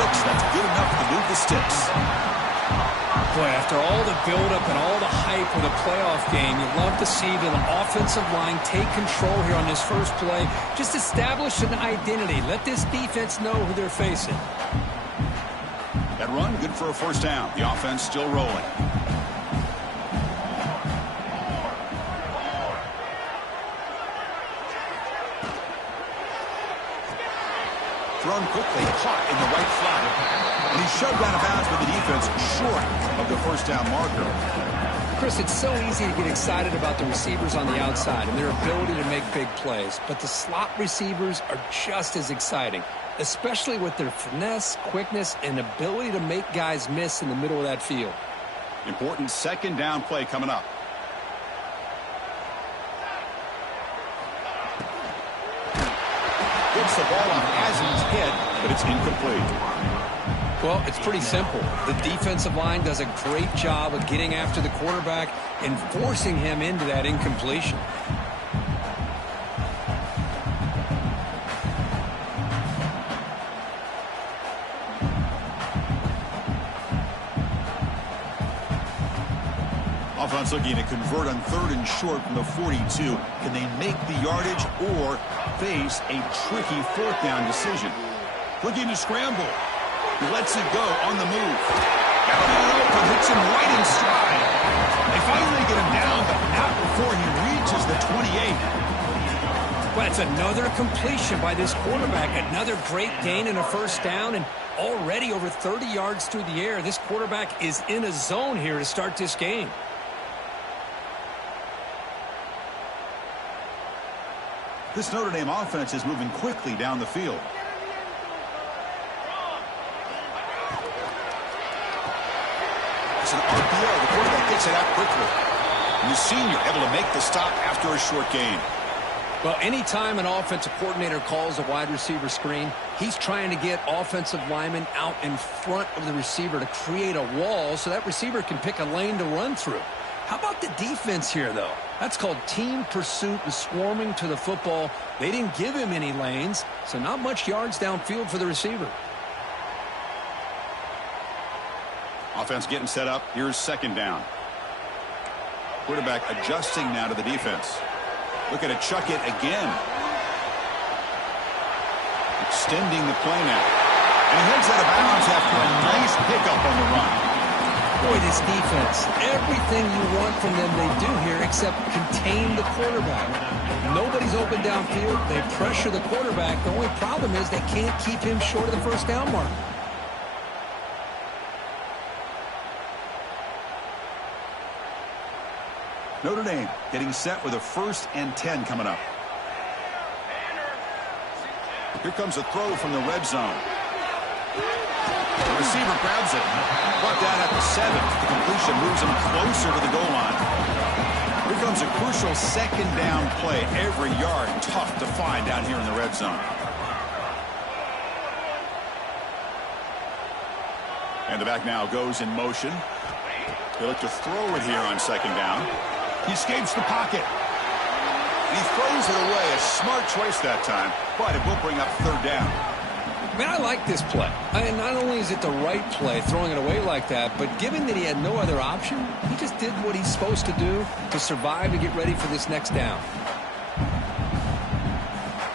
That's good enough to move the sticks. Boy, after all the buildup and all the hype of the playoff game, you love to see the offensive line take control here on this first play. Just establish an identity. Let this defense know who they're facing. That run, good for a first down. The offense still rolling. Thrown quickly, caught in the right flat. And he's shoved out of bounds with the defense short of the first down marker. Chris, it's so easy to get excited about the receivers on the outside and their ability to make big plays. But the slot receivers are just as exciting, especially with their finesse, quickness, and ability to make guys miss in the middle of that field. Important second down play coming up. Gets the ball on Hazen's head, but it's incomplete. Well, it's pretty simple. The defensive line does a great job of getting after the quarterback and forcing him into that incompletion. Offense looking to convert on 3rd and short from the 42. Can they make the yardage or face a tricky 4th down decision? Looking to scramble. He lets it go on the move. Got it open, hits him right in stride. They finally get him down, but not before he reaches the 28. Well, it's another completion by this quarterback. Another great gain and a first down, and already over 30 yards through the air. This quarterback is in a zone here to start this game. This Notre Dame offense is moving quickly down the field. It's an RPO. The quarterback gets it out quickly. And the senior able to make the stop after a short gain. Well, anytime an offensive coordinator calls a wide receiver screen, he's trying to get offensive linemen out in front of the receiver to create a wall so that receiver can pick a lane to run through. How about the defense here, though? That's called team pursuit and swarming to the football. They didn't give him any lanes, so not much yards downfield for the receiver. Offense getting set up. Here's second down. Quarterback adjusting now to the defense. Look at it, chuck it again. Extending the play now. And he heads out of bounds after a nice pickup on the run. Boy, this defense, everything you want from them they do here except contain the quarterback. Nobody's open downfield. They pressure the quarterback. The only problem is they can't keep him short of the first down mark. Notre Dame getting set with a 1st and 10 coming up. Here comes a throw from the red zone. The receiver grabs it. Brought down at the 7. The completion moves him closer to the goal line. Here comes a crucial second down play. Every yard tough to find down here in the red zone. And the back now goes in motion. They look to throw it here on second down. He escapes the pocket. He throws it away. A smart choice that time, but it will bring up 3rd down. Man, I like this play. And not only is it the right play, throwing it away like that, but given that he had no other option, he just did what he's supposed to do to survive to get ready for this next down.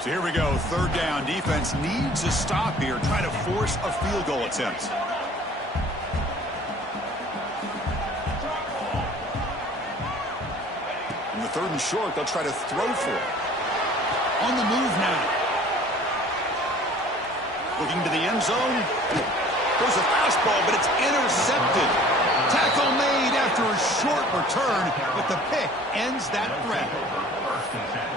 So here we go, 3rd down. Defense needs a stop here, trying to force a field goal attempt. In the 3rd and short, they'll try to throw for it. On the move now. Looking to the end zone. There's a fastball, but it's intercepted. Tackle made after a short return, but the pick ends that threat.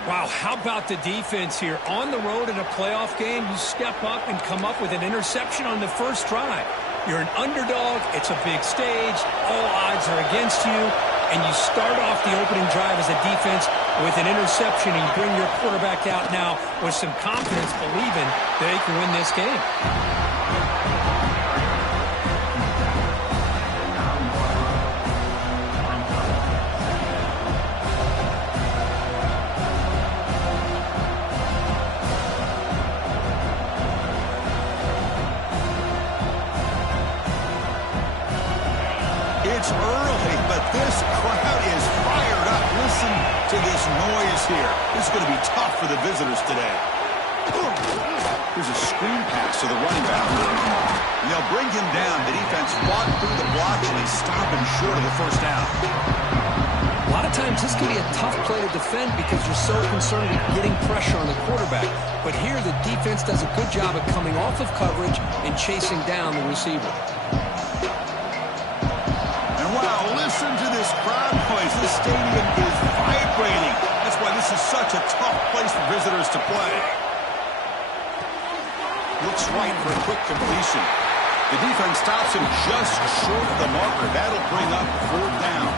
Wow, how about the defense here? On the road in a playoff game, you step up and come up with an interception on the first drive. You're an underdog. It's a big stage. All odds are against you. And you start off the opening drive as a defense with an interception, and you bring your quarterback out now with some confidence, believing that they can win this game. it's early, but this crowd is fired up. Listen to this noise here. This is going to be tough for the visitors today. Here's a screen pass to the running back. And they'll bring him down. The defense fought through the blocks, and they stop him short of the first down. A lot of times this can be a tough play to defend because you're so concerned with getting pressure on the quarterback. But here the defense does a good job of coming off of coverage and chasing down the receiver. And wow, listen to this crowd noise. This stadium is vibrating. That's why this is such a tough place for visitors to play. Looks right for a quick completion. The defense stops him just short of the marker. That'll bring up 4th down.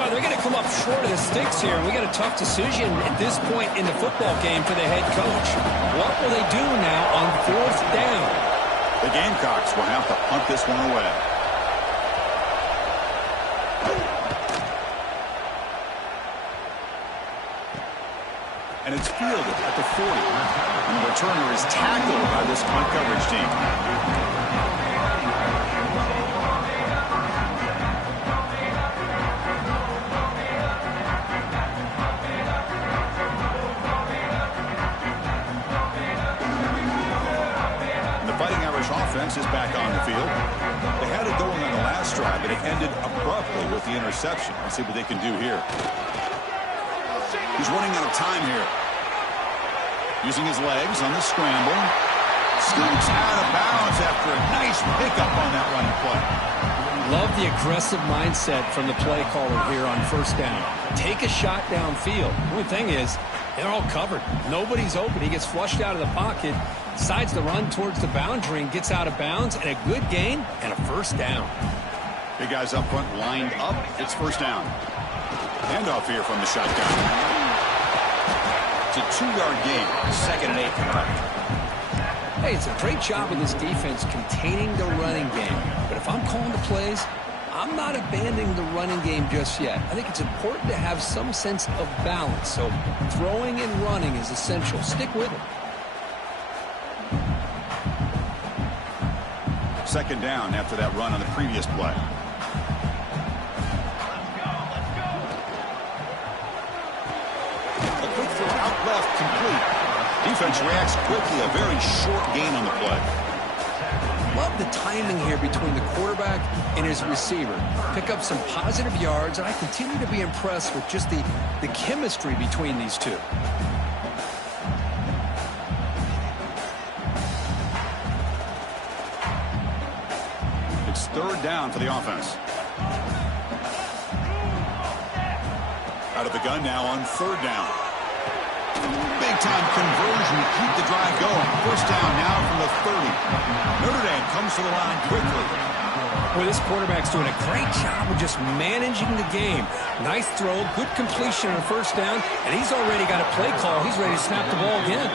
Well, they're going to come up short of the sticks here, and we got a tough decision at this point in the football game for the head coach. What will they do now on 4th down? The Gamecocks will have to punt this one away. And it's fielded at the 40. And the returner is tackled by this punt coverage team. Offense is back on the field. They had it going on the last drive, but it ended abruptly with the interception. Let's see what they can do here. He's running out of time here. Using his legs on the scramble. Scoots out of bounds after a nice pickup on that running play. Love the aggressive mindset from the play caller here on 1st down. Take a shot downfield. The only thing is, they're all covered. Nobody's open. He gets flushed out of the pocket, decides to run towards the boundary and gets out of bounds, and a good gain and a 1st down. Big guys up front lined up. It's 1st down. Handoff here from the shotgun. It's a 2-yard gain. 2nd and 8 coming up. Hey, it's a great job of this defense containing the running game. But if I'm calling the plays, I'm not abandoning the running game just yet. I think it's important to have some sense of balance. So throwing and running is essential. Stick with it. 2nd down after that run on the previous play. A quick throw out left, complete. Defense reacts quickly. A very short gain on the play. Love the timing here between the quarterback and his receiver. Pick up some positive yards, and I continue to be impressed with just the chemistry between these two. It's 3rd down for the offense. Out of the gun now on 3rd down. Big-time conversion to keep the drive going. 1st down now from the 30. Notre Dame comes to the line quickly. Boy, this quarterback's doing a great job of just managing the game. Nice throw, good completion on a 1st down, and he's already got a play call. He's ready to snap the ball again.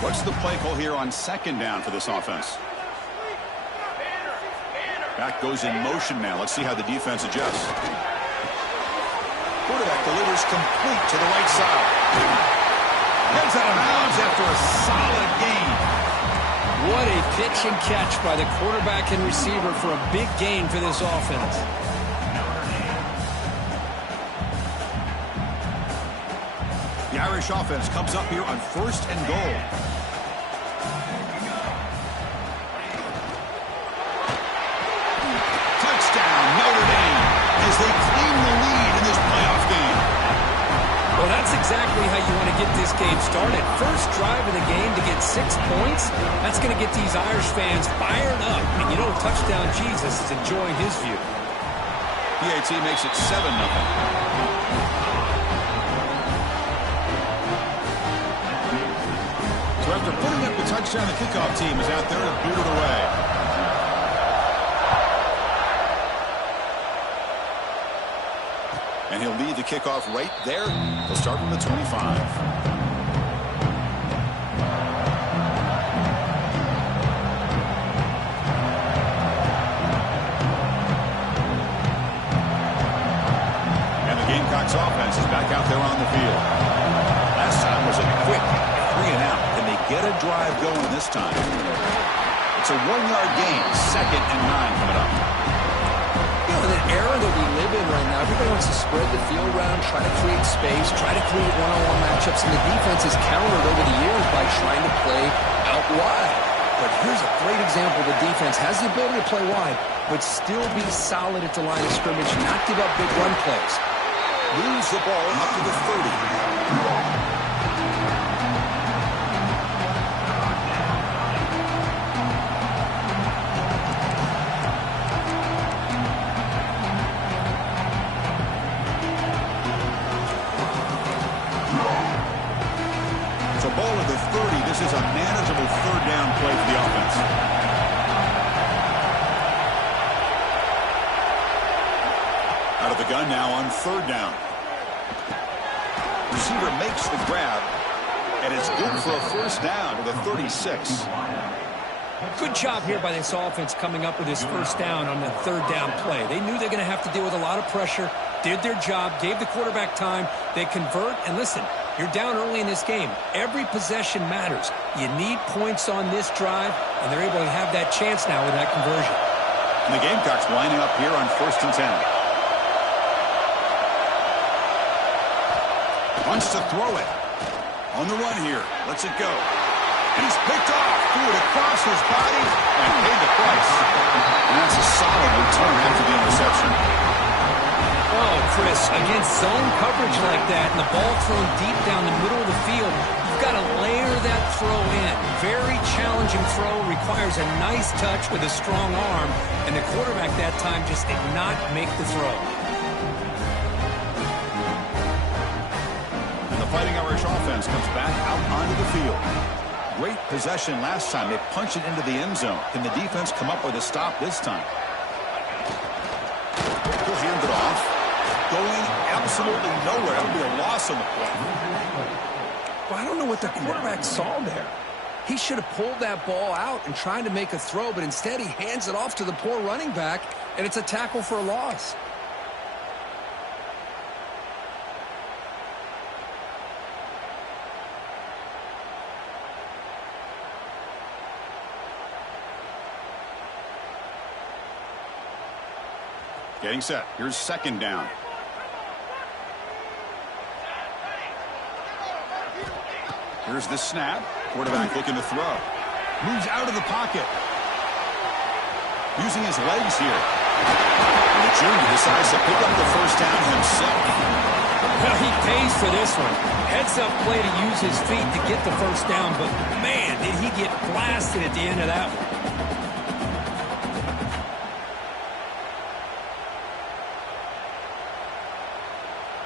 What's the play call here on 2nd down for this offense? Back goes in motion now. Let's see how the defense adjusts. Quarterback delivers complete to the right side. Heads out of bounds after a solid gain. What a pitch and catch by the quarterback and receiver for a big gain for this offense. The Irish offense comes up here on 1st and goal. Touchdown, Notre Dame, as they claim the lead in this playoff game. Well, that's exactly how you want to get this game started. First drive of the game to get 6 points. That's going to get these Irish fans fired up. And you know, touchdown Jesus is enjoying his view. PAT makes it 7-0. So after putting up the touchdown, the kickoff team is out there to boot it away. And he'll lead the kickoff right there. He'll start from the 25. the drive going this time. It's a 1-yard gain, 2nd and 9 coming up. You know, in an era that we live in right now, everybody wants to spread the field around, try to create space, try to create one-on-one matchups, and the defense has countered over the years by trying to play out wide. But here's a great example. The defense has the ability to play wide, but still be solid at the line of scrimmage, not give up big run plays. Moves the ball up to the 30. Ball at the 30. This is a manageable 3rd down play for the offense. Out of the gun now on 3rd down. Receiver makes the grab, and it's good for a 1st down to the 36. Good job here by this offense coming up with his 1st down on the 3rd down play. They knew they're going to have to deal with a lot of pressure, did their job, gave the quarterback time. They convert, and listen, you're down early in this game. Every possession matters. You need points on this drive, and they're able to have that chance now with that conversion. And the Gamecocks lining up here on 1st and 10. Wants to throw it. On the run here. Lets it go. And he's picked off. Threw it across his body and paid the price. And that's a solid return after the interception. Oh, Chris, against zone coverage like that and the ball thrown deep down the middle of the field, you've got to layer that throw in. Very challenging throw, requires a nice touch with a strong arm, and the quarterback that time just did not make the throw. And the Fighting Irish offense comes back out onto the field. Great possession last time. They punch it into the end zone. Can the defense come up with a stop this time? He'll hand it off. Going absolutely nowhere. That'll be a loss on the play. Well, I don't know what the quarterback saw there. He should have pulled that ball out and tried to make a throw, but instead he hands it off to the poor running back, and it's a tackle for a loss. Getting set. Here's 2nd down. Here's the snap. Quarterback looking to throw. Moves out of the pocket. Using his legs here. And the junior decides to pick up the 1st down himself. Well, he pays for this one. Heads up play to use his feet to get the 1st down, but man, did he get blasted at the end of that one.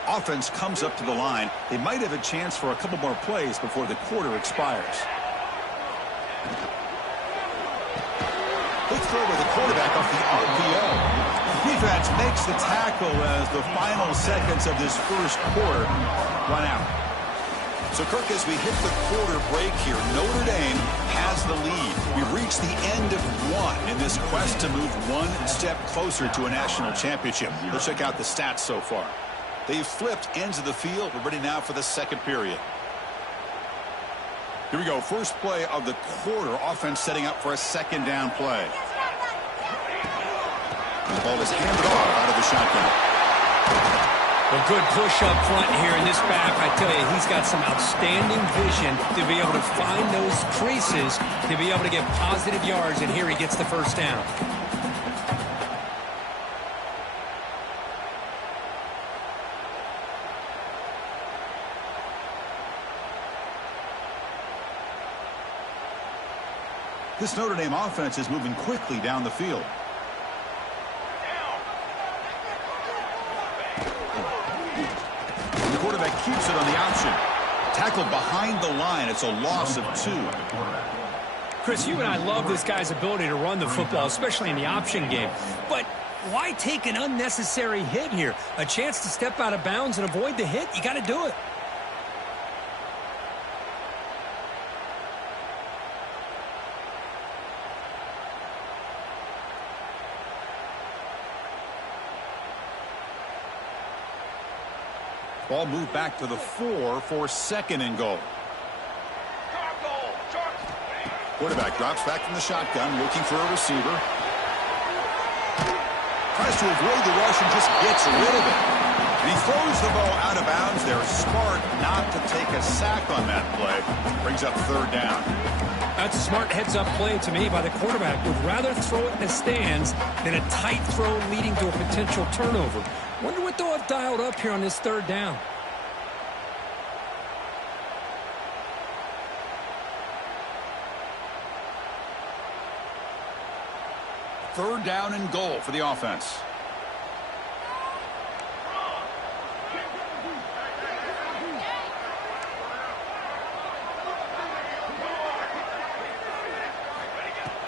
Offense comes up to the line. They might have a chance for a couple more plays before the quarter expires. Quick throw with the quarterback off the RPO. The defense makes the tackle as the final seconds of this 1st quarter run out. So, Kirk, as we hit the quarter break here, Notre Dame has the lead. We've reached the end of 1 in this quest to move 1 step closer to a national championship. Let's check out the stats so far. They've flipped ends of the field. We're ready now for the 2nd period. Here we go. First play of the quarter. Offense setting up for a 2nd down play. The ball is handed off out of the shotgun. A good push up front here in this back. I tell you, he's got some outstanding vision to be able to find those creases, to be able to get positive yards, and here he gets the 1st down. This Notre Dame offense is moving quickly down the field. The quarterback keeps it on the option. Tackled behind the line. It's a loss of 2. Chris, you and I love this guy's ability to run the football, especially in the option game. But why take an unnecessary hit here? A chance to step out of bounds and avoid the hit? You got to do it. Ball moved back to the 4 for 2nd and goal. Quarterback drops back from the shotgun, looking for a receiver. Tries to avoid the rush and just gets rid of it. And he throws the ball out of bounds. They're smart not to take a sack on that play. Brings up third down. That's a smart heads-up play to me by the quarterback. Would rather throw it in the stands than a tight throw leading to a potential turnover. Wonder what they'll have dialed up here on this third down. Third down and goal for the offense.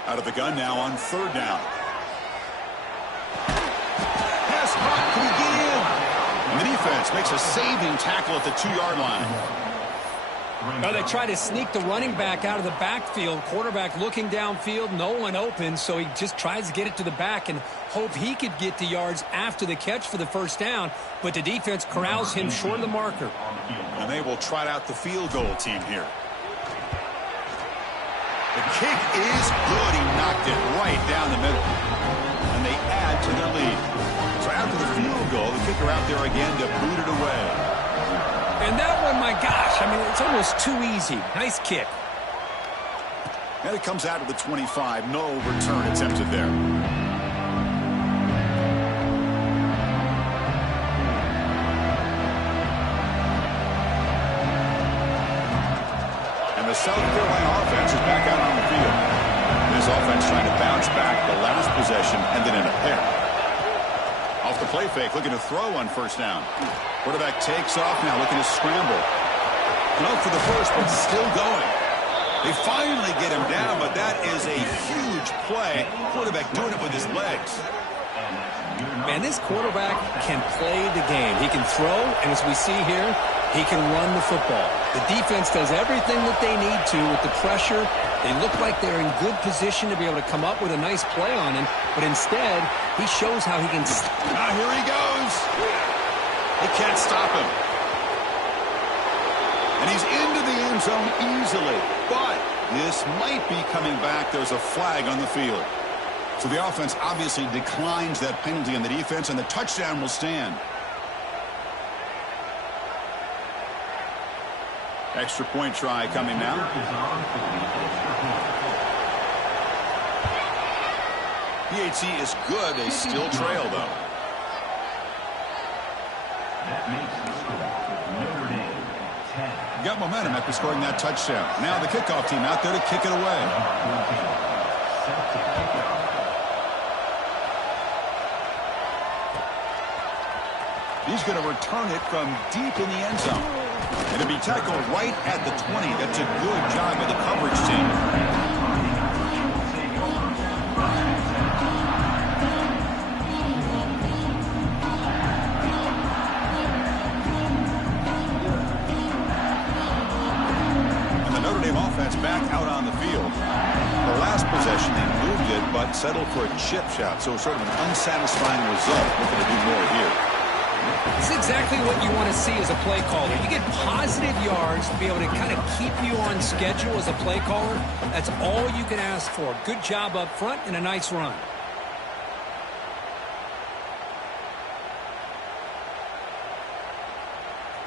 Out of the gun now on third down. Pass caught. Can he get in? And the defense makes a saving tackle at the 2-yard line. Well, they try to sneak the running back out of the backfield. Quarterback looking downfield, no one open, so he just tries to get it to the back and hope he could get the yards after the catch for the first down, but the defense corrals him short of the marker. And they will trot out the field goal team here. The kick is good. He knocked it right down the middle. And they add to their lead. So after the field goal, the kicker out there again to boot it away. And that one, my gosh, I mean, it's almost too easy. Nice kick. And it comes out of the 25. No return attempted there. And the South Carolina offense is back out on the field. This offense trying to bounce back the last possession and then in a pair. Off the play fake, looking to throw on first down. Quarterback takes off now, looking to scramble. No for the first, but still going. They finally get him down, but that is a huge play. Quarterback doing it with his legs. Man, this quarterback can play the game. He can throw, and as we see here, he can run the football. The defense does everything that they need to with the pressure. They look like they're in good position to be able to come up with a nice play on him, but instead, he shows how he can... Now here he goes. They can't stop him. And he's into the end zone easily, but this might be coming back. There's a flag on the field. So the offense obviously declines that penalty on the defense, and the touchdown will stand. Extra point try coming now. PAT is good. They still trail, though. Got momentum after scoring that touchdown. Now the kickoff team out there to kick it away. He's going to return it from deep in the end zone. And to be tackled right at the 20. That's a good job by the coverage team. Back out on the field. The last possession, they moved it, but settled for a chip shot. So sort of an unsatisfying result. Looking to do more here. This is exactly what you want to see as a play caller. You get positive yards to be able to kind of keep you on schedule as a play caller. That's all you can ask for. Good job up front and a nice run.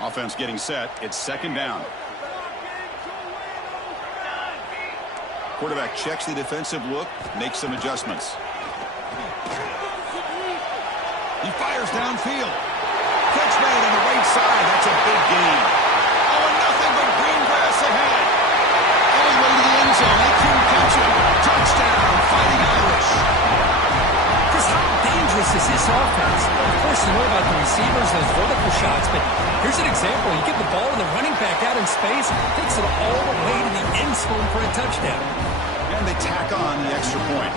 Offense getting set. It's second down. Quarterback checks the defensive look, makes some adjustments. He fires downfield. Catch made on the right side. That's a big gain. Oh, and nothing but green grass ahead. All the way to the end zone. They couldn't catch him. Touchdown, Fighting Irish. Because how dangerous is this offense? Of course, you know about the receivers, those vertical shots, but here's an example. You get the ball to the running back out in space, takes it all the way to the end zone for a touchdown. And they tack on the extra point.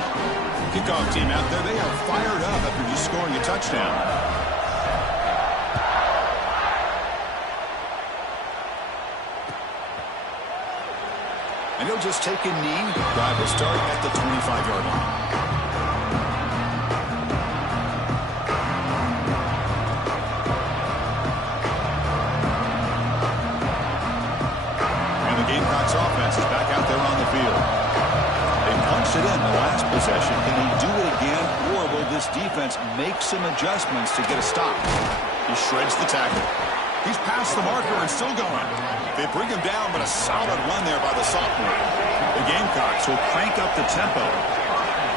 Kickoff team out there, they are fired up after just scoring a touchdown. And he'll just take a knee. Drive will start at the 25-yard line. And the Gamecocks offense is back out there on the field. it in the last possession. Can they do it again, or will this defense make some adjustments to get a stop? He shreds the tackle. He's past the marker and still going. They bring him down, but a solid run there by the sophomore. The Gamecocks will crank up the tempo.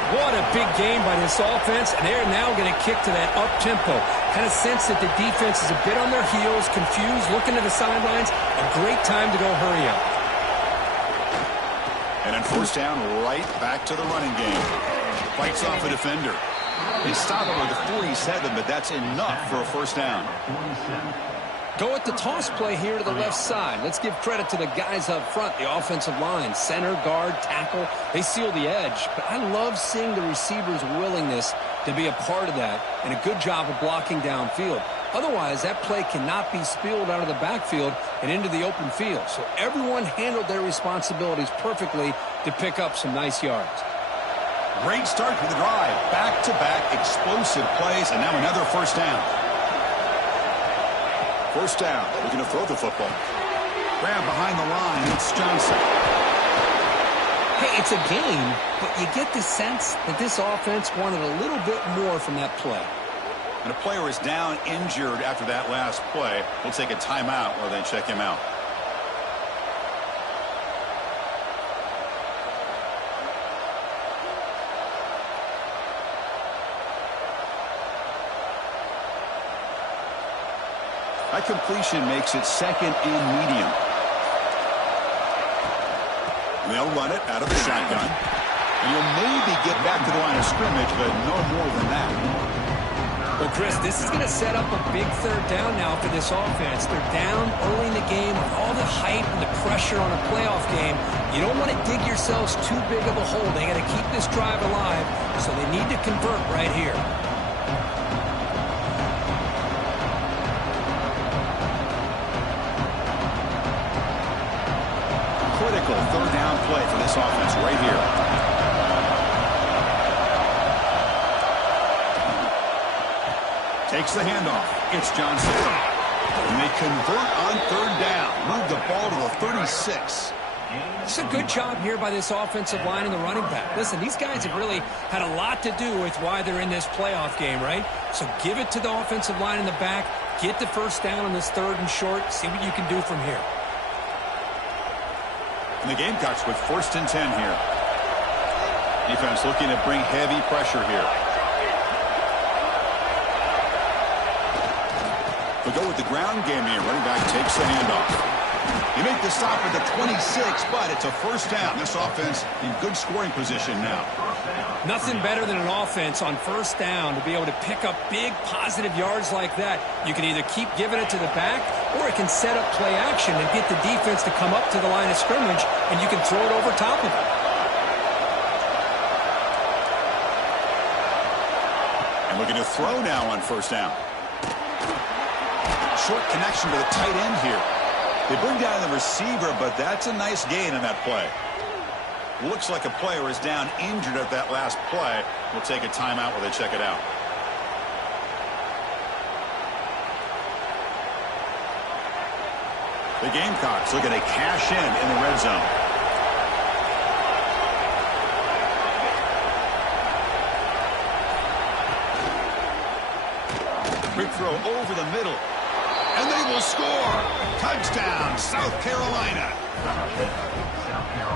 What a big game by this offense, and they're now going to kick to that up-tempo. Kind of sense that the defense is a bit on their heels, confused, looking to the sidelines. A great time to go hurry up. And on first down, right back to the running game. Fights off a defender. They stop him at the 47, but that's enough for a first down. Go with the toss play here to the left side. Let's give credit to the guys up front, the offensive line, center, guard, tackle. They seal the edge. But I love seeing the receivers' willingness to be a part of that and a good job of blocking downfield. Otherwise, that play cannot be spilled out of the backfield and into the open field. So everyone handled their responsibilities perfectly to pick up some nice yards. Great start to the drive. Back-to-back explosive plays, and now another first down. First down. Looking to throw the football. Grab behind the line. It's Johnson. Hey, it's a game, but you get the sense that this offense wanted a little bit more from that play. And a player is down injured after that last play. We'll take a timeout while they check him out. That completion makes it second and medium. They'll run it out of the shotgun. And you'll maybe get back to the line of scrimmage, but no more than that. Well, Chris, this is going to set up a big third down now for this offense. They're down early in the game with all the hype and the pressure on a playoff game. You don't want to dig yourselves too big of a hole. They got to keep this drive alive, so they need to convert right here. Critical third down play for this offense right here. Takes the handoff. It's Johnson. And they convert on third down. Move the ball to the 36. It's a good job here by this offensive line and the running back. Listen, these guys have really had a lot to do with why they're in this playoff game, right? So give it to the offensive line in the back. Get the first down on this third and short. See what you can do from here. And the Gamecocks with first and 10 here. Defense looking to bring heavy pressure here. They'll go with the ground game here. Running back takes the handoff. He make the stop at the 26, but it's a first down. This offense in good scoring position now. Nothing better than an offense on first down to be able to pick up big positive yards like that. You can either keep giving it to the back, or it can set up play action and get the defense to come up to the line of scrimmage, and you can throw it over top of it. And looking to throw now on first down. Short connection to the tight end here. They bring down the receiver, but that's a nice gain on that play. Looks like a player is down injured at that last play. We'll take a timeout while they check it out. The Gamecocks looking to cash in the red zone. Quick throw over the middle. And they will score. Touchdown, South Carolina.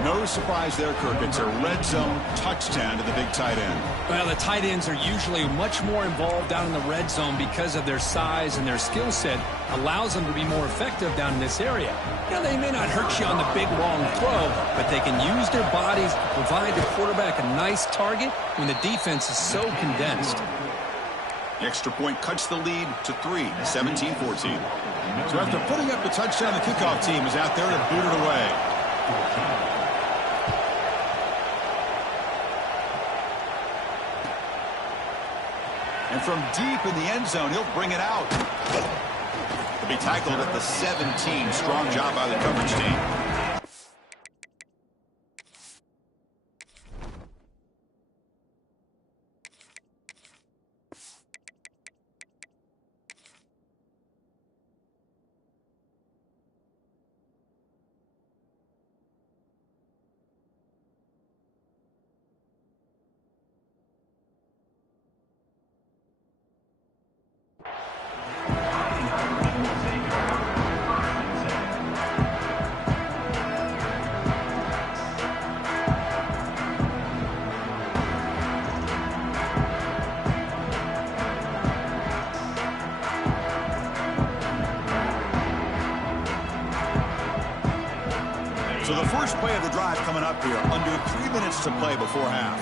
No surprise there, Kirk. It's a red zone touchdown to the big tight end. Well, the tight ends are usually much more involved down in the red zone because of their size, and their skill set allows them to be more effective down in this area. Now, they may not hurt you on the big, long throw, but they can use their bodies to provide the quarterback a nice target when the defense is so condensed. The extra point cuts the lead to 3, 17-14. So after putting up the touchdown, the kickoff team is out there to boot it away. And from deep in the end zone, he'll bring it out. He'll be tackled at the 17. Strong job by the coverage team. So the first play of the drive coming up here, under 3 minutes to play before half.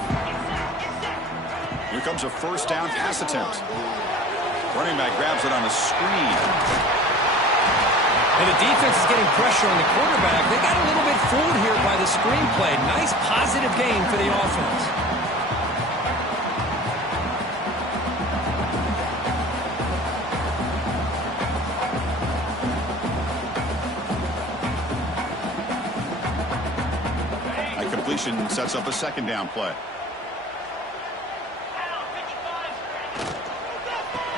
Here comes a first down pass attempt. Running back grabs it on a screen. And the defense is getting pressure on the quarterback. They got a little bit fooled here by the screen play. Nice positive gain for the offense. Completion sets up a second down play.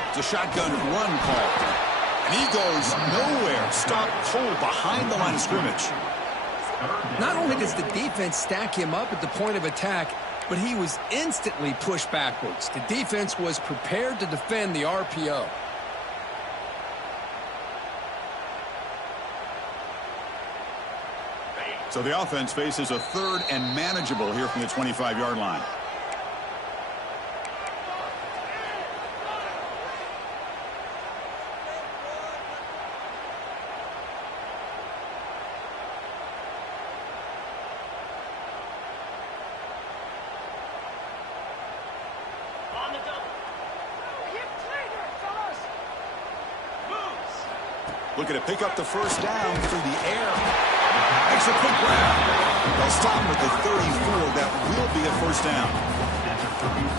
It's a shotgun run call. And he goes nowhere. Stopped cold behind the line of scrimmage. Not only does the defense stack him up at the point of attack, but he was instantly pushed backwards. The defense was prepared to defend the RPO. So the offense faces a third and manageable here from the 25-yard line. Looking to pick up the first down through the air. Makes a quick grab. They'll stop him at the 34. That will be a first down.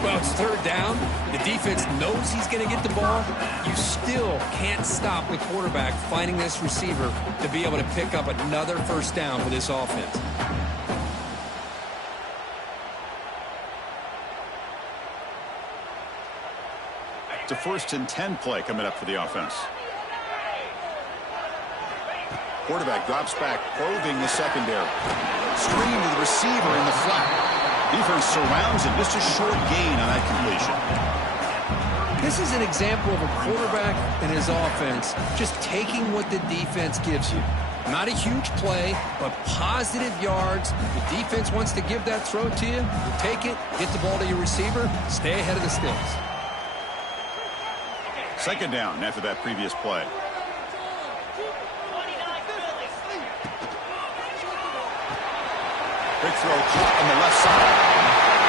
Well, it's third down. The defense knows he's going to get the ball. You still can't stop the quarterback finding this receiver to be able to pick up another first down for this offense. It's a 1st and 10 play coming up for the offense. Quarterback drops back, probing the secondary. Screen to the receiver in the flat. Defense surrounds him. Just a short gain on that completion. This is an example of a quarterback and his offense just taking what the defense gives you. Not a huge play, but positive yards. The defense wants to give that throw to you. You take it, get the ball to your receiver, stay ahead of the sticks. Second down after that previous play. Big throw caught on the left side.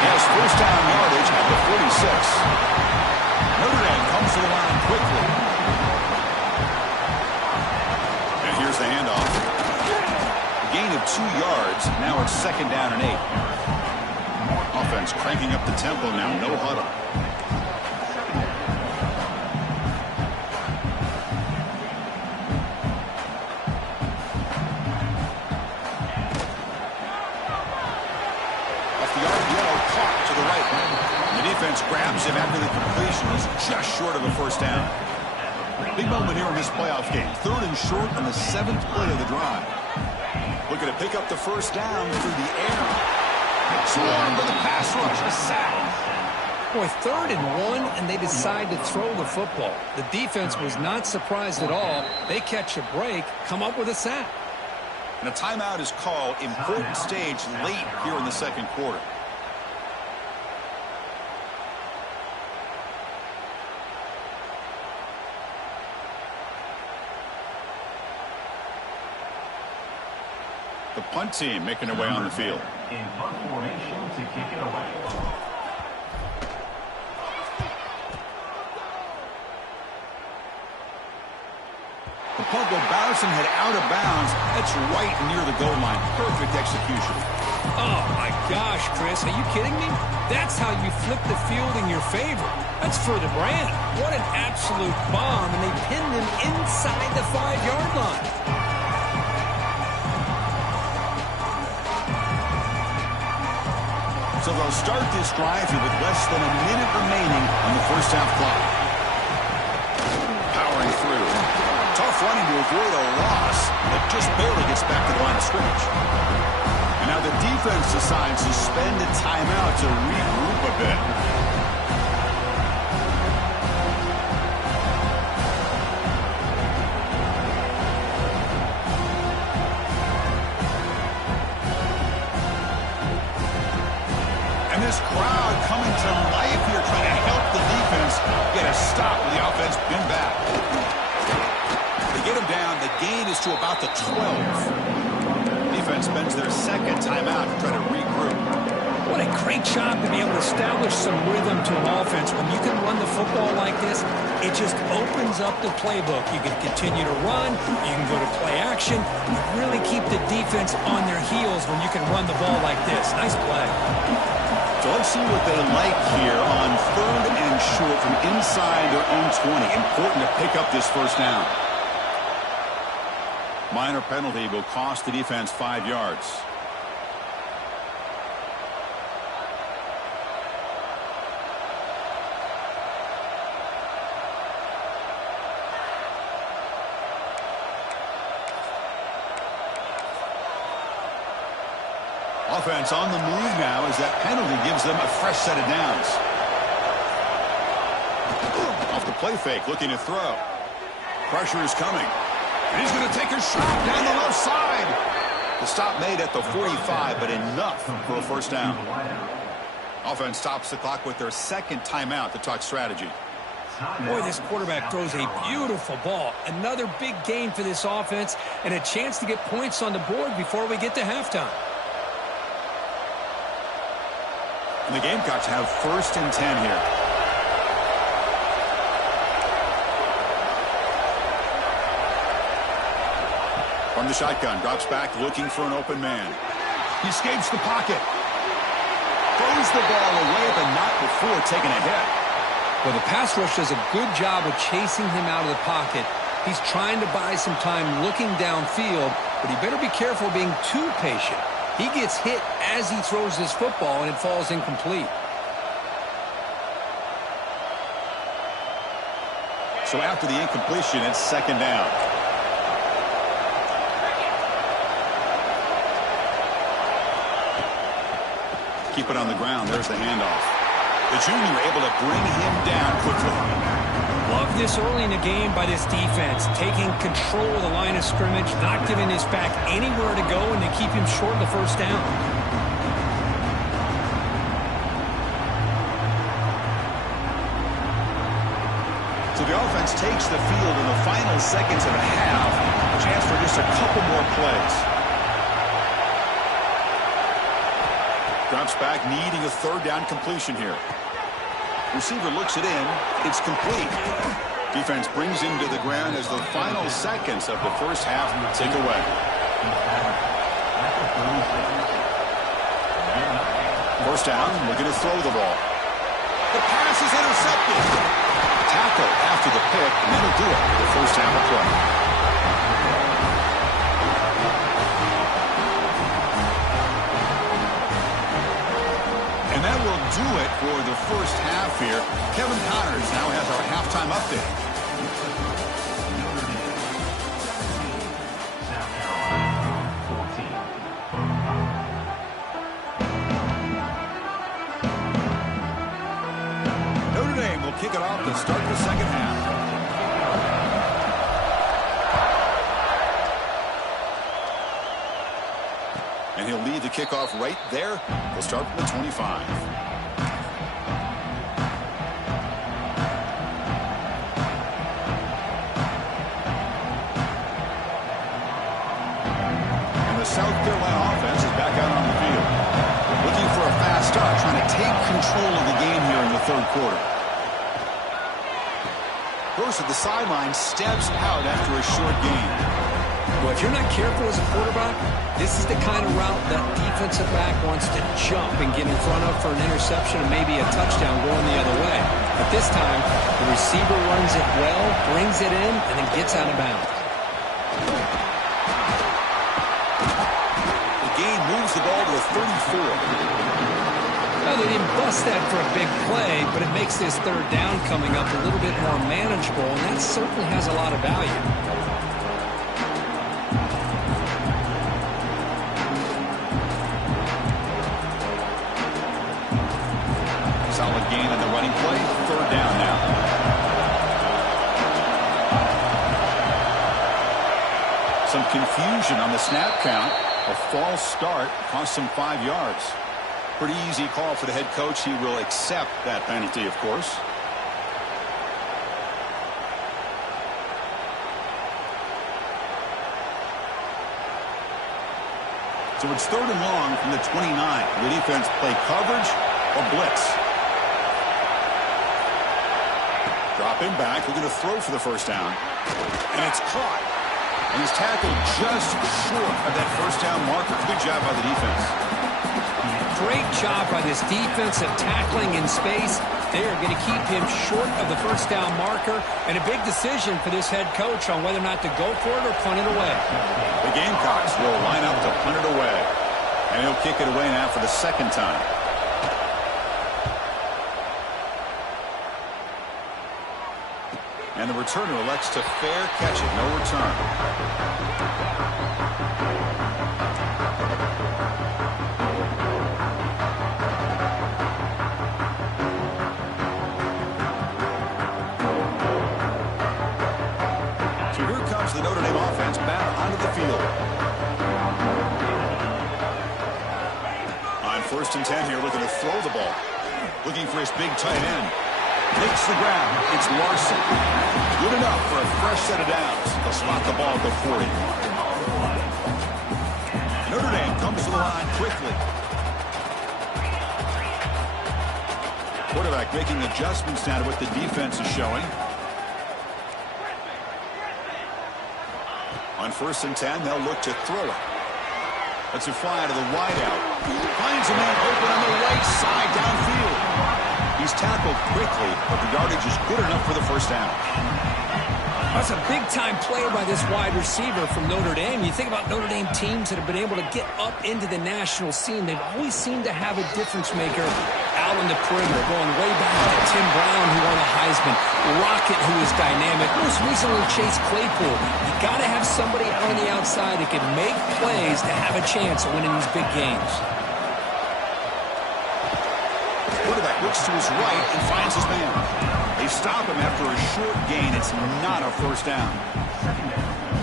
He has first down yardage at the 46. Notre Dame comes to the line quickly. And here's the handoff. A gain of 2 yards. Now it's second down and 8. Offense cranking up the tempo now. No huddle. Grabs him after the completion is just short of a first down. Big moment here in this playoff game. 3rd and short on the 7th play of the drive. Looking to pick up the first down through the air. Swarmed by the pass rush. A sack. Boy, 3rd and 1, and they decide to throw the football. The defense was not surprised at all. They catch a break, come up with a sack. And a timeout is called. Important stage late here in the second quarter. The punt team making their way on the field. In punt formation to kick it away. The punt will bounce and head out of bounds. That's right near the goal line. Perfect execution. Oh, my gosh, Chris. Are you kidding me? That's how you flip the field in your favor. That's for the brand. What an absolute bomb, and they pinned him inside the 5-yard line. So they'll start this drive here with less than a minute remaining on the first half clock. Powering through. Tough running to avoid a loss, but just barely gets back to the line of scrimmage. And now the defense decides to spend a timeout to regroup a bit. This crowd coming to life here, trying to help the defense get a stop with the offense pinned back. They get him down. The gain is to about the 12. defense spends their second timeout to try to regroup. What a great job to be able to establish some rhythm to an offense. When you can run the football like this, it just opens up the playbook. You can continue to run. You can go to play action. You really keep the defense on their heels when you can run the ball like this. Nice play. So let's see what they like here on 3rd and short from inside their own 20. Important to pick up this first down. Minor penalty will cost the defense 5 yards. Offense on the move now as that penalty gives them a fresh set of downs. Off the play fake, looking to throw. Pressure is coming. And he's going to take a shot down the left side. The stop made at the 45, but enough for a first down. Offense stops the clock with their second timeout to talk strategy. Boy, this quarterback throws a beautiful ball. Another big gain for this offense and a chance to get points on the board before we get to halftime. And the Gamecocks have 1st and 10 here. From the shotgun, drops back looking for an open man. He escapes the pocket. Throws the ball away, but not before taking a hit. Well, the pass rush does a good job of chasing him out of the pocket. He's trying to buy some time looking downfield, but he better be careful being too patient. He gets hit as he throws his football, and it falls incomplete. So after the incompletion, it's second down. Keep it on the ground. There's the handoff. The junior able to bring him down quickly. Love this early in the game by this defense, taking control of the line of scrimmage, not giving his back anywhere to go, and to keep him short of the first down. So the offense takes the field in the final seconds of a half. A chance for just a couple more plays. Drops back, needing a 3rd down completion here. Receiver looks it in. It's complete. Defense brings him to the ground as the final seconds of the first half tick away. First down, looking to throw the ball. The pass is intercepted. Tackle after the pick, and that'll do it for the first half of play. And that will do it for the first half here. Kevin Connors now has our halftime update. Notre Dame will kick it off to start the second half. And he'll lead the kickoff right there. He'll start from the 25. And the South Carolina offense is back out on the field. Looking for a fast start, trying to take control of the game here in the 3rd quarter. Goes to the sideline, steps out after a short gain. Well, if you're not careful as a quarterback, this is the kind of route that defensive back wants to jump and get in front of for an interception and maybe a touchdown going the other way. But this time, the receiver runs it well, brings it in, and then gets out of bounds. The gain moves the ball to a 34. Well, they didn't bust that for a big play, but it makes this 3rd down coming up a little bit more manageable, and that certainly has a lot of value. Solid gain on the running play. 3rd down now. Some confusion on the snap count. A false start cost him 5 yards. Pretty easy call for the head coach. He will accept that penalty, of course. So it's 3rd and long from the 29. The defense play coverage or blitz. Dropping back, looking to throw for the first down. And it's caught. And he's tackled just short of that first down marker. Good job by the defense. Great job by this defense of tackling in space. They are going to keep him short of the first down marker. And a big decision for this head coach on whether or not to go for it or punt it away. The Gamecocks will line up to punt it away. And he'll kick it away now for the second time. And the returner elects to fair catch it. No return. So here comes the Notre Dame offense back onto the field. On 1st and 10 here, looking to throw the ball. Looking for his big tight end. Takes the grab. It's Larson. Good enough for a fresh set of downs. They'll spot the ball at the 40. Notre Dame comes to the line quickly. Quarterback making adjustments now to what the defense is showing. On 1st and 10, they'll look to throw it. Let's it fly to the wideout. Finds a man open on the right side downfield. He's tackled quickly, but the yardage is good enough for the first down. That's a big-time play by this wide receiver from Notre Dame. You think about Notre Dame teams that have been able to get up into the national scene. They've always seemed to have a difference maker out on the perimeter, going way back to Tim Brown, who won the Heisman, Rocket, who is dynamic, most recently Chase Claypool. You got to have somebody out on the outside that can make plays to have a chance of winning these big games. Quarterback looks to his right and finds his man. They stop him after a short gain. It's not a first down.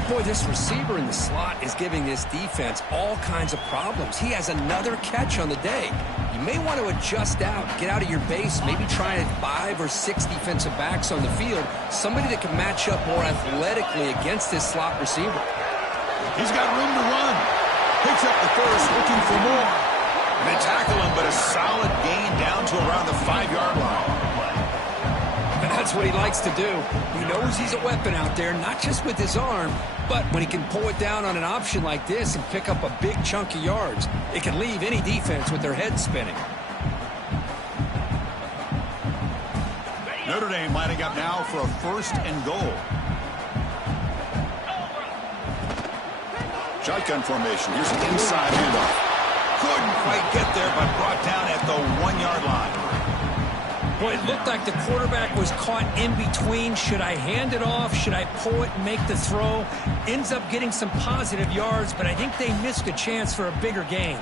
Boy, this receiver in the slot is giving this defense all kinds of problems. He has another catch on the day. You may want to adjust out, get out of your base, maybe try 5 or 6 defensive backs on the field, somebody that can match up more athletically against this slot receiver. He's got room to run. Picks up the first, looking for more. And they tackle him, but a solid gain down to around the 5-yard line. And that's what he likes to do. He knows he's a weapon out there, not just with his arm, but when he can pull it down on an option like this and pick up a big chunk of yards, it can leave any defense with their head spinning. Notre Dame lining up now for a 1st and goal. Shotgun formation. Here's an inside handoff. Couldn't quite get there, but brought down at the 1-yard line. Boy, it looked like the quarterback was caught in between. Should I hand it off? Should I pull it and make the throw? Ends up getting some positive yards, but I think they missed a chance for a bigger gain.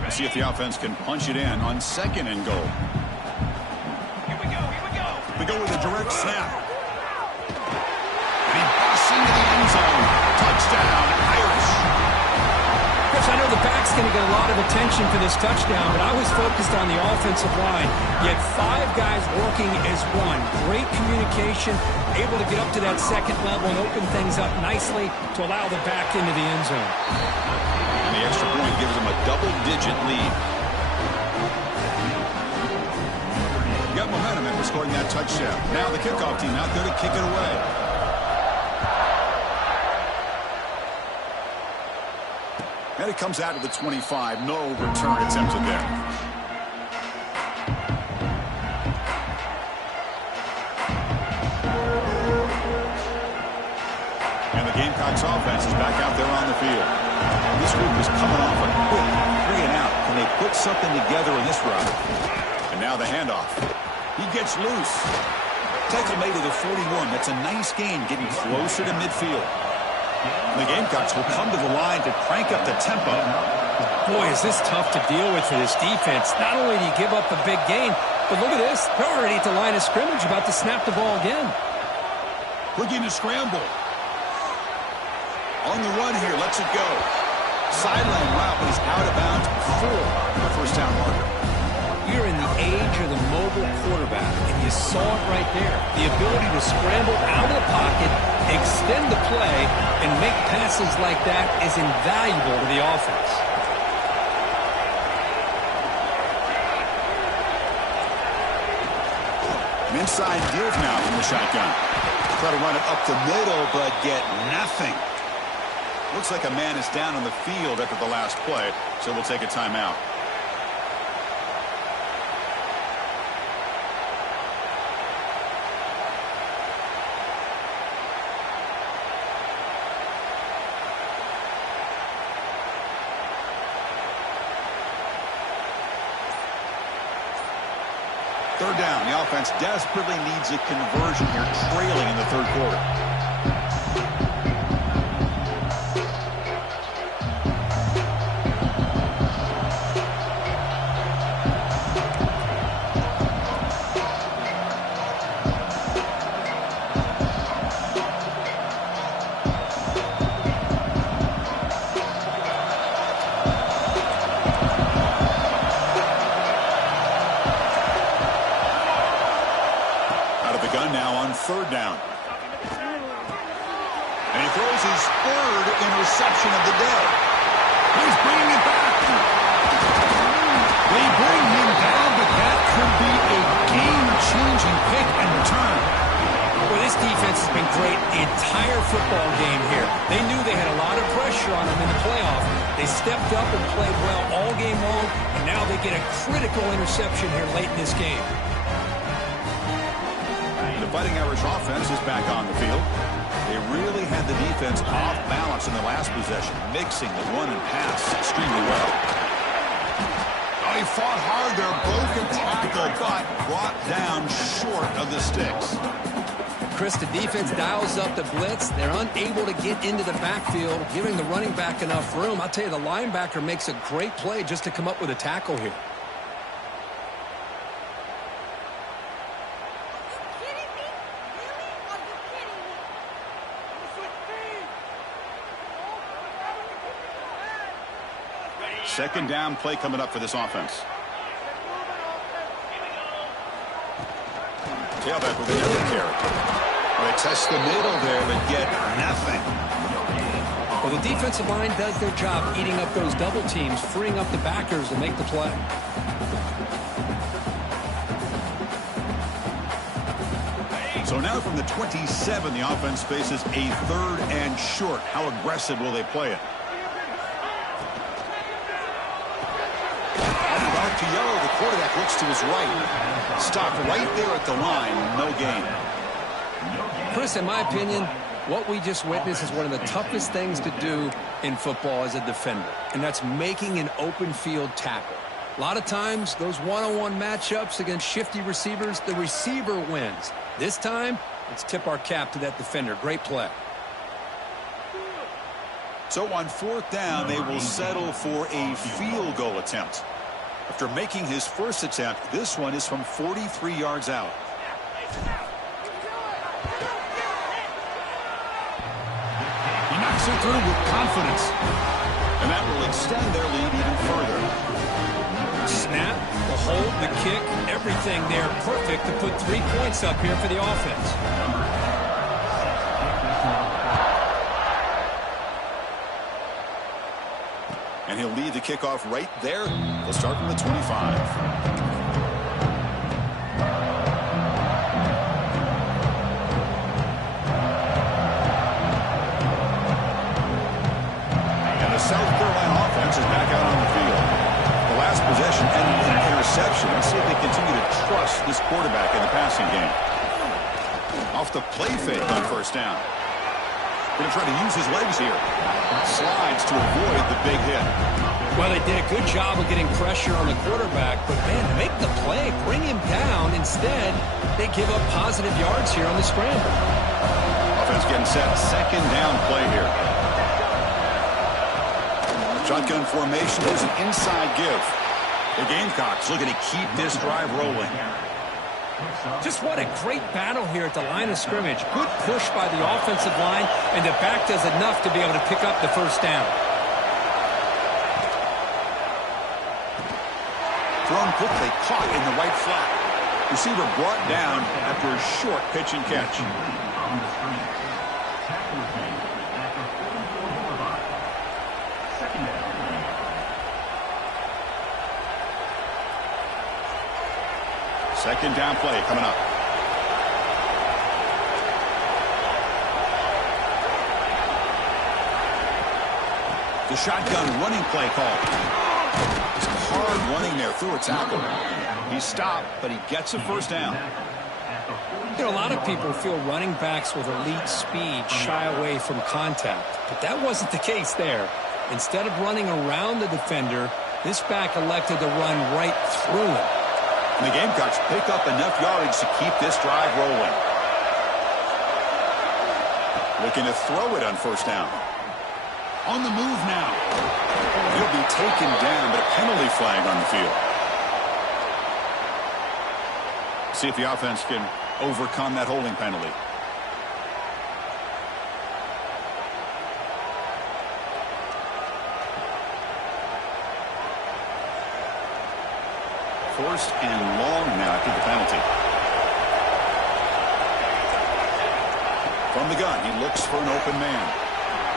Let's see if the offense can punch it in on 2nd and goal. Here we go. We go with a direct snap. And he busts into the end zone. Touchdown, Irish. Chris, I know the back's going to get a lot of attention for this touchdown, but I was focused on the offensive line. You had 5 guys working as one. Great communication, able to get up to that 2nd level and open things up nicely to allow the back into the end zone. And the extra point gives them a double-digit lead. You got momentum after scoring that touchdown. Now the kickoff team out there to kick it away. And it comes out to the 25. No return attempted there. And the Gamecocks offense is back out there on the field. This group is coming off a quick 3 and out. Can they put something together in this round? And now the handoff. He gets loose. Tackle made to the 41. That's a nice gain, getting closer to midfield. The Gamecocks will come to the line to crank up the tempo. Boy, is this tough to deal with for this defense. Not only do you give up a big gain, but look at this. They're already at the line of scrimmage, about to snap the ball again. Looking to scramble. On the run here, lets it go. Sideline route, but he's out of bounds before the first down marker. We're in the age of the mobile quarterback, and you saw it right there. The ability to scramble out of the pocket, extend the play, and make passes like that is invaluable to the offense. Inside give now from the shotgun. Try to run it up the middle, but get nothing. Looks like a man is down on the field after the last play, so we'll take a timeout. Third down. The offense desperately needs a conversion here, trailing in the third quarter. Third down. And he throws his third interception of the day. He's bringing it back. They bring him down, but that could be a game-changing pick and return. Well, this defense has been great the entire football game here. They knew they had a lot of pressure on them in the playoff. They stepped up and played well all game long, and now they get a critical interception here late in this game. The Fighting Irish offense is back on the field. They really had the defense off balance in the last possession, mixing the run and pass extremely well. Oh, he fought hard there, broke a tackle, but brought down short of the sticks. Chris, the defense dials up the blitz. They're unable to get into the backfield, giving the running back enough room. I'll tell you, the linebacker makes a great play just to come up with a tackle here. Second down play coming up for this offense. Tailback with another carry. They test the middle there, but get nothing. Well, the defensive line does their job eating up those double teams, freeing up the backers to make the play. So now from the 27, the offense faces a third and short. How aggressive will they play it? To yellow, the quarterback looks to his right. Stopped right there at the line. No gain. Chris, in my opinion, what we just witnessed is one of the toughest things to do in football as a defender, and that's making an open field tackle. A lot of times, those one-on-one matchups against shifty receivers, the receiver wins. This time, let's tip our cap to that defender. Great play. So on fourth down, they will settle for a field goal attempt. After making his first attempt, this one is from 43 yards out. He knocks it through with confidence. And that will extend their lead even further. Snap, the hold, the kick, everything there perfect to put 3 points up here for the offense. And he'll lead the kickoff right there. They'll start from the 25. And the South Carolina offense is back out on the field. The last possession ended in an interception. Let's see if they continue to trust this quarterback in the passing game. Off the play fake on first down. Going to try to use his legs here. Slides to avoid the big hit. Well, they did a good job of getting pressure on the quarterback, but, man, make the play, bring him down. Instead, they give up positive yards here on the scramble. Offense getting set. Second down play here. Shotgun formation. There's an inside give. The Gamecocks looking to keep this drive rolling. Just what a great battle here at the line of scrimmage. Good push by the offensive line, and the back does enough to be able to pick up the first down. thrown quickly, caught in the right flat. Receiver brought down after a short pitch and catch. Second down play coming up. The shotgun running play call. Some hard running there through a tackle. He stopped, but he gets a first down. You know, a lot of people feel running backs with elite speed shy away from contact, but that wasn't the case there. Instead of running around the defender, this back elected to run right through him. And the Gamecocks pick up enough yardage to keep this drive rolling. Looking to throw it on first down. On the move now. He'll be taken down, but a penalty flag on the field. See if the offense can overcome that holding penalty. First and long now after the penalty. From the gun, he looks for an open man.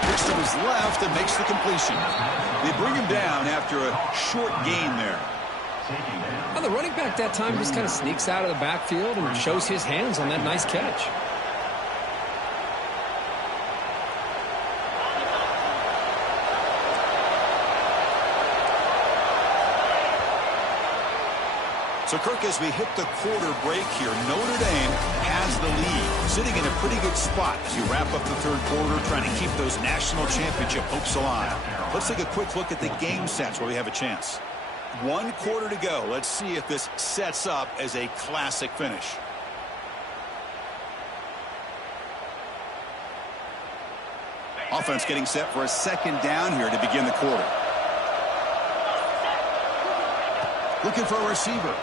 Looks to his left and makes the completion. They bring him down after a short gain there. Well, the running back that time just kind of sneaks out of the backfield and shows his hands on that nice catch. So, Kirk, as we hit the quarter break here, Notre Dame has the lead, sitting in a pretty good spot as you wrap up the third quarter, trying to keep those national championship hopes alive. Let's take a quick look at the game sets where we have a chance. 1 quarter to go. Let's see if this sets up as a classic finish. Offense getting set for a second down here to begin the quarter. Looking for a receiver.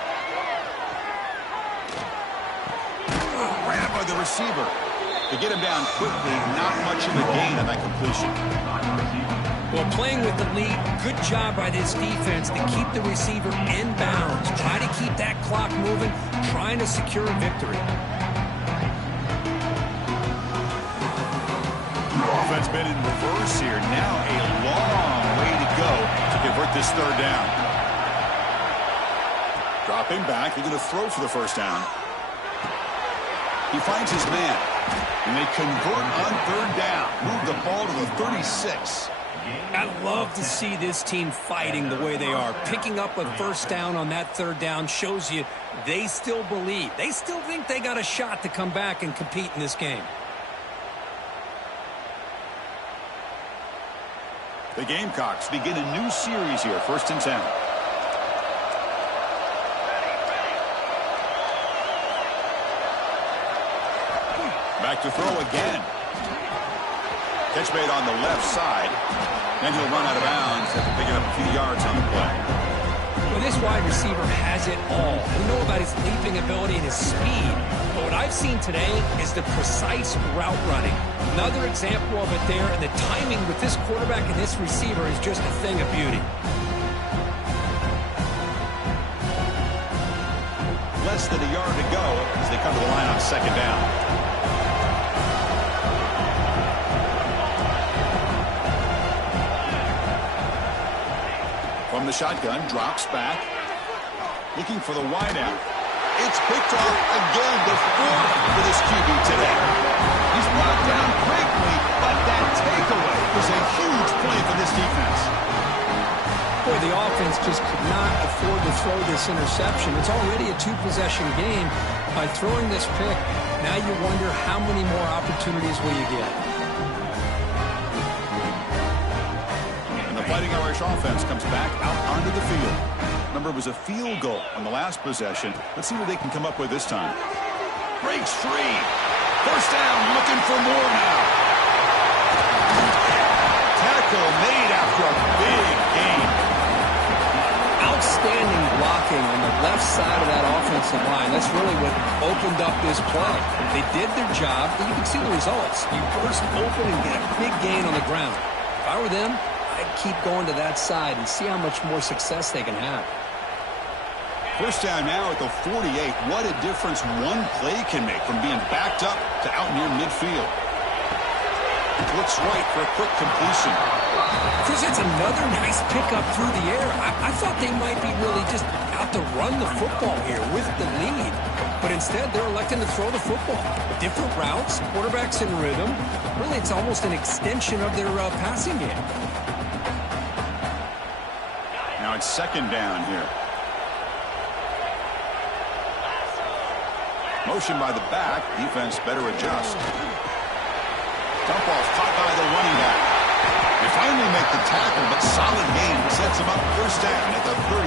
Grab by the receiver. To get him down quickly, not much of a gain on that completion. Well, playing with the lead, good job by this defense to keep the receiver in bounds. Try to keep that clock moving, trying to secure a victory. Offense been in reverse here. Now a long way to go to convert this third down. Dropping back, they're going to throw for the first down. He finds his man, and they convert on third down. Move the ball to the 36. I love to see this team fighting the way they are. Picking up a first down on that third down shows you they still believe. They still think they got a shot to come back and compete in this game. The Gamecocks begin a new series here, 1st and 10. Back to throw again. Catch made on the left side. Then he'll run out of bounds after picking up a few yards on the play. Well, this wide receiver has it all. We know about his leaping ability and his speed. But what I've seen today is the precise route running. Another example of it there, and the timing with this quarterback and this receiver is just a thing of beauty. Less than a yard to go as they come to the line on second down. From the shotgun, drops back. Looking for the wideout. It's picked off again, the 4th for this QB today. He's brought down quickly, but that takeaway was a huge play for this defense. Boy, the offense just could not afford to throw this interception. It's already a 2-possession game. By throwing this pick, now you wonder how many more opportunities will you get. Fighting Irish offense comes back out onto the field. Remember, it was a field goal on the last possession. Let's see what they can come up with this time. Breaks free. First down, looking for more now. Tackle made after a big gain. Outstanding blocking on the left side of that offensive line. That's really what opened up this play. They did their job, and you can see the results. You burst open and get a big gain on the ground. If I were them, I'd keep going to that side and see how much more success they can have. First down now at the 48. What a difference one play can make from being backed up to out near midfield. Looks right for a quick completion. Chris, it's another nice pickup through the air. I thought they might be really just out to run the football here with the lead. But instead, they're electing to throw the football. Different routes, quarterbacks in rhythm. Really, it's almost an extension of their passing game. Now it's second down here. Motion by the back. Defense better adjust. Dump ball's caught by the running back. They finally make the tackle, but solid gain sets him up first down at the 33.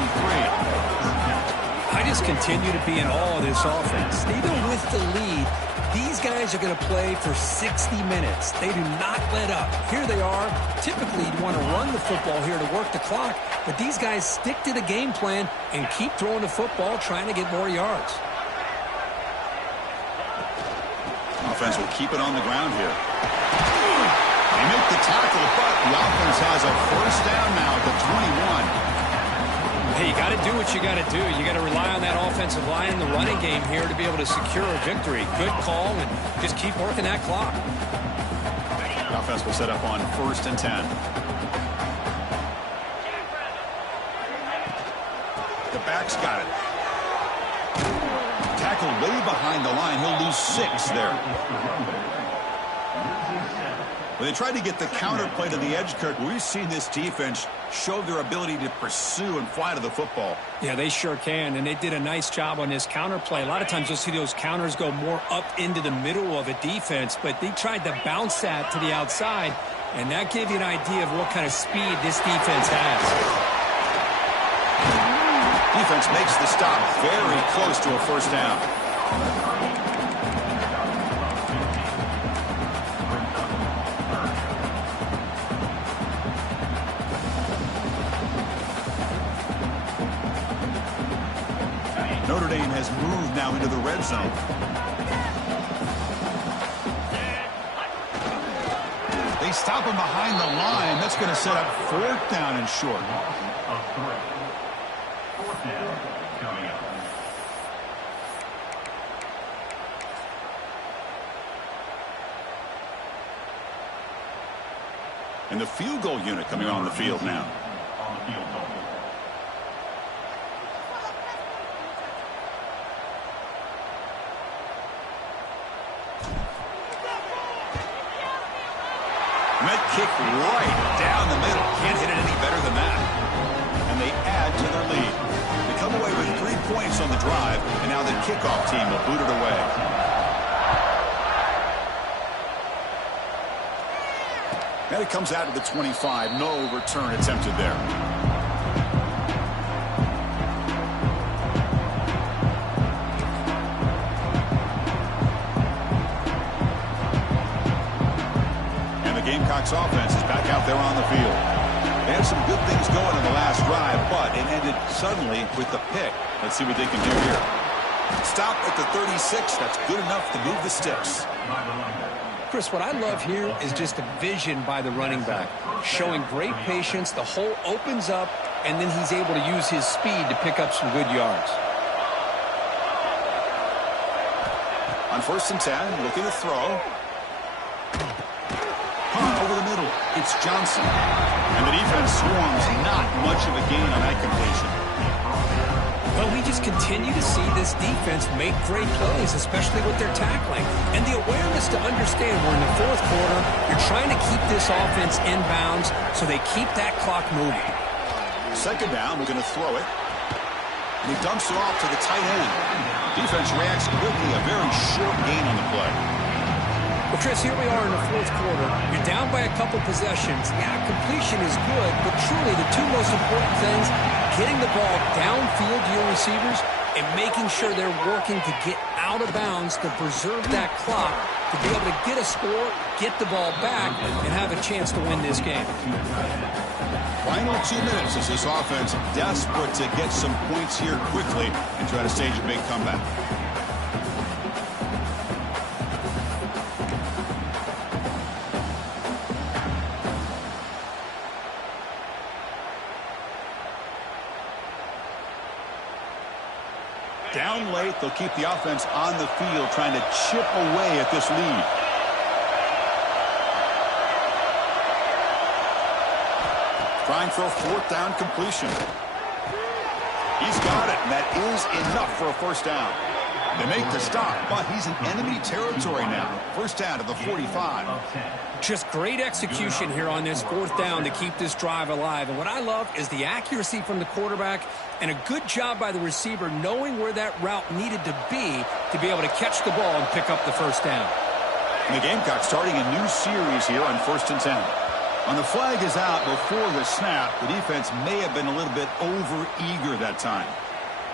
I just continue to be in awe of this offense. Even with the lead, these guys are going to play for 60 minutes. They do not let up. Here they are. Typically, you'd want to run the football here to work the clock, but these guys stick to the game plan and keep throwing the football, trying to get more yards. Offense will keep it on the ground here. They make the tackle, but the offense has a first down now at the 21. Hey, you got to do what you got to do. You got to rely on that offensive line in the running game here to be able to secure a victory. Good call, and just keep working that clock. The offense will set up on 1st and 10. The back's got it. Tackled way behind the line. He'll lose 6 there. When they tried to get the counter play to the edge, Kirk, we've seen this defense show their ability to pursue and fly to the football. Yeah, they sure can, and they did a nice job on this counter play. A lot of times you'll see those counters go more up into the middle of a defense, but they tried to bounce that to the outside, and that gave you an idea of what kind of speed this defense has. Defense makes the stop very close to a first down. Notre Dame has moved now into the red zone. They stop him behind the line. That's going to set up 4th down and short. And the field goal unit coming on the field now. Met kick right down the middle. Can't hit it any better than that. And they add to their lead. They come away with 3 points on the drive, and now the kickoff team will boot it away. And it comes out of the 25. No return attempted there. Gamecocks offense is back out there on the field. They had some good things going in the last drive, but it ended suddenly with the pick. Let's see what they can do here. Stop at the 36. That's good enough to move the sticks. Chris, what I love here is just the vision by the running back. Showing great patience. The hole opens up, and then he's able to use his speed to pick up some good yards. On 1st and 10, looking to throw. Over the middle, it's Johnson. And the defense swarms, not much of a gain on that completion. Well, we just continue to see this defense make great plays, especially with their tackling. And the awareness to understand we're in the 4th quarter, you're trying to keep this offense in bounds so they keep that clock moving. Second down, we're going to throw it. And he dumps it off to the tight end. Defense reacts quickly, a very short gain on the play. Well, Chris, here we are in the 4th quarter. You're down by a couple possessions. Yeah, completion is good, but truly the 2 most important things, getting the ball downfield to your receivers and making sure they're working to get out of bounds to preserve that clock, to be able to get a score, get the ball back, and have a chance to win this game. Final 2 minutes as this offense desperate to get some points here quickly and try to stage a big comeback. down late. They'll keep the offense on the field trying to chip away at this lead. Trying for a fourth down completion. He's got it, and that is enough for a first down. They make the stop, but he's in enemy territory now. First down to the 45. Just great execution here on this fourth down to keep this drive alive. And what I love is the accuracy from the quarterback and a good job by the receiver knowing where that route needed to be able to catch the ball and pick up the first down. And the Gamecocks starting a new series here on 1st and 10. When the flag is out before the snap, the defense may have been a little bit over-eager that time.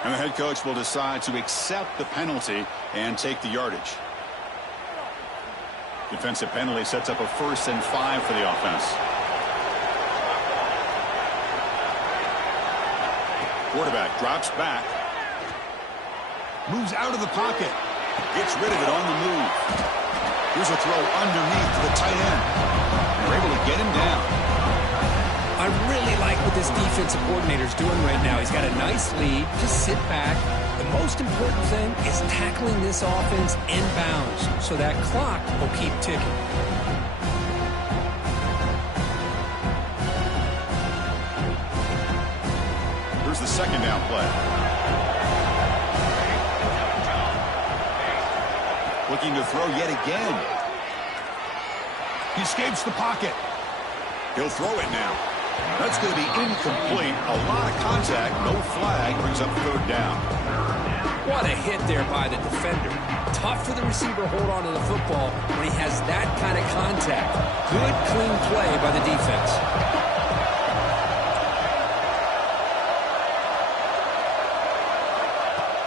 And the head coach will decide to accept the penalty and take the yardage. Defensive penalty sets up a 1st and 5 for the offense. Quarterback drops back. Moves out of the pocket. Gets rid of it on the move. Here's a throw underneath to the tight end. They're able to get him down. I really like what this defensive coordinator is doing right now. He's got a nice lead. Just sit back. The most important thing is tackling this offense inbounds so that clock will keep ticking. Here's the second down play. Looking to throw yet again. He escapes the pocket. He'll throw it now. That's going to be incomplete. A lot of contact. No flag. Brings up 3rd down. What a hit there by the defender. Tough for the receiver to hold on to the football when he has that kind of contact. Good, clean play by the defense.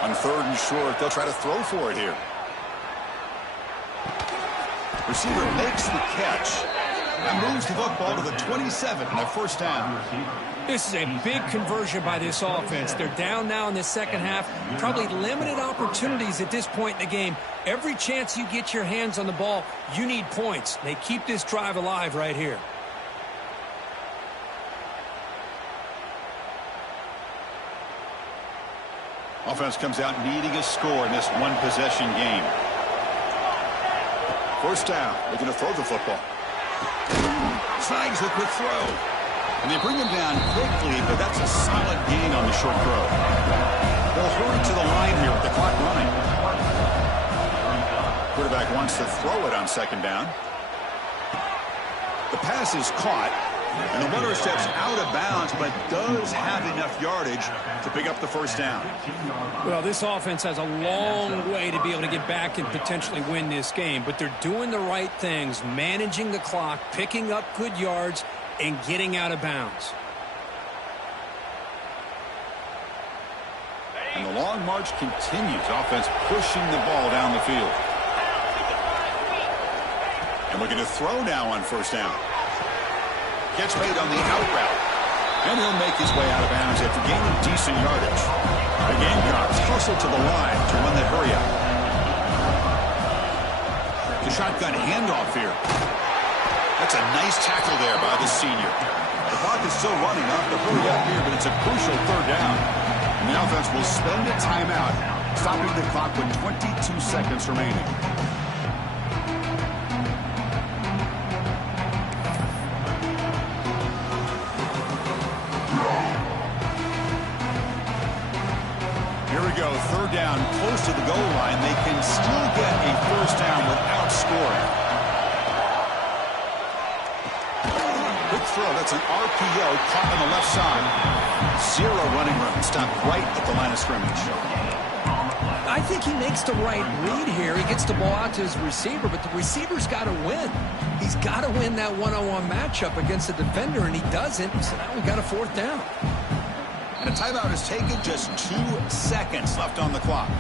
On 3rd and short, they'll try to throw for it here. Receiver makes the catch and moves the football to the 27 and a first down. This is a big conversion by this offense. They're down now in the second half. Probably limited opportunities at this point in the game. Every chance you get your hands on the ball, you need points. They keep this drive alive right here. Offense comes out needing a score in this one-possession game. First down. Looking to throw the football. Snags the quick throw. And they bring him down quickly, but that's a solid gain on the short throw. They'll hurry to the line here with the clock running. Quarterback wants to throw it on second down. The pass is caught, and the runner steps out of bounds, but does have enough yardage to pick up the first down. Well, this offense has a long way to be able to get back and potentially win this game, but they're doing the right things, managing the clock, picking up good yards, and getting out of bounds. And the long march continues. Offense pushing the ball down the field. And looking to throw now on first down. Gets made on the out route. And he'll make his way out of bounds after gaining decent yardage. The Gamecocks hustle to the line to run the hurry up. The shotgun handoff here. That's a nice tackle there by the senior. The clock is still running off the hurry up here, but it's a crucial third down. And the offense will spend a timeout, stopping the clock with 22 seconds remaining. Here we go, third down, close to the goal line. They can still get a first down without scoring. Quick throw, that's an RPO caught on the left side. Zero running room, stopped right at the line of scrimmage. I think he makes the right read here. He gets the ball out to his receiver, but the receiver's got to win. He's got to win that one-on-one matchup against the defender, and he doesn't. So now we got a fourth down. And a timeout is taken, just 2 seconds left on the clock.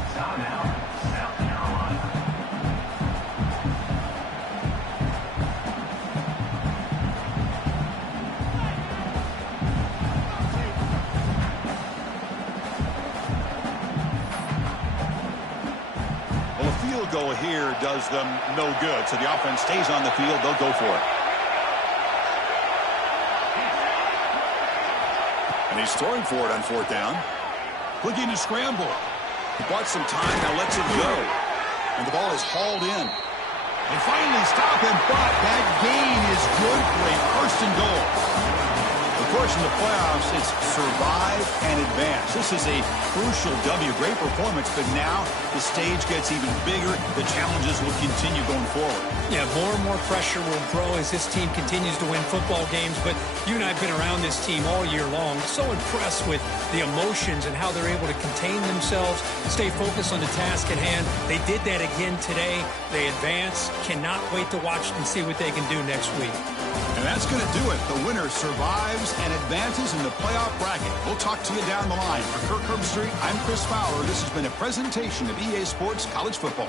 Well, a field goal here does them no good, so the offense stays on the field. They'll go for it. And he's throwing for it on fourth down. Looking to scramble. He bought some time, now lets it go. And the ball is hauled in. They finally stop him, but that gain is good for a first and goal. Of course, in the playoffs, it's survive and advance. This is a crucial W. Great performance, but now the stage gets even bigger. The challenges will continue going forward. Yeah, more and more pressure will grow as this team continues to win football games. But you and I have been around this team all year long. So impressed with the emotions and how they're able to contain themselves, stay focused on the task at hand. They did that again today. They advance. Cannot wait to watch and see what they can do next week. And that's going to do it. The winner survives and advances in the playoff bracket. We'll talk to you down the line. For Kirk Herbstreit, I'm Chris Fowler. This has been a presentation of EA Sports College Football.